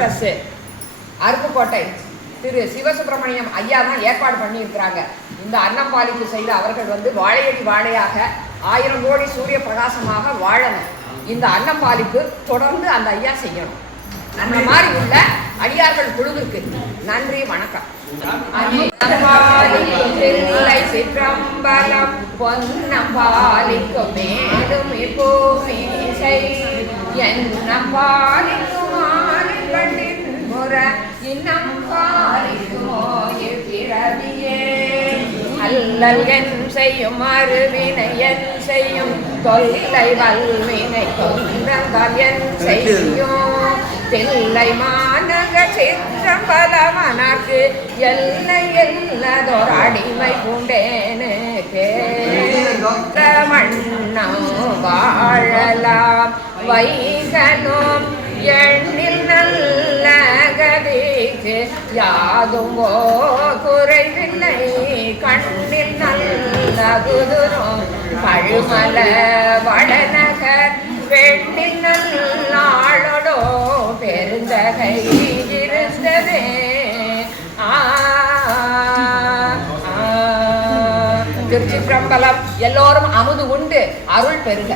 Trust Aruppukottai திரு சிவசுப்பிரமணியம் ஐயா தான் ஏற்பாடு பண்ணியிருக்கிறாங்க. இந்த அன்னம்பாலிப்பு செய்த அவர்கள் வாழையடி வாழையாக 1000 கோடி சூரிய பிரகாசமாக வாழணும். இந்த அன்னம்பாலிப்பு தொடர்ந்து அந்த ஐயா செய்யணும். அந்த மாதிரி உள்ள அடியார்கள் குழுவிற்கு நன்றி, வணக்கம். சிற்றம்பலம் பொன்னம்பாலிக்கும் மேலும் இப்போமேசை என்னம் பாலிக்கும் ஆலிகளின் முறை இன்னம் பாலிக்குமோ இப்பிறவியே அல்லல் என் செய்யும் அருவினை என் செய்யும் தொல்லை வல்வினை தொந்தங்கள் என் செய்யும் தில்லை மாநக சிற்றம்பலமனக்கு எல்லை எல்லாதோர் அடிமை பூண்டேனுக்கு மண்ணம் வாழலாம் வைகனும் எண்ணில் நல்ல கதிக்கு யாதும் குறைவில்லை கண்ணில் நல்ல குதிரும் கழுமல வடநகர் பெண்ணில் நல்லாளோடோ பெருந்தகை இருந்ததே. திருச்சிற்றம்பலம். எல்லோரும் அமுது உண்டு அருள் பெருக.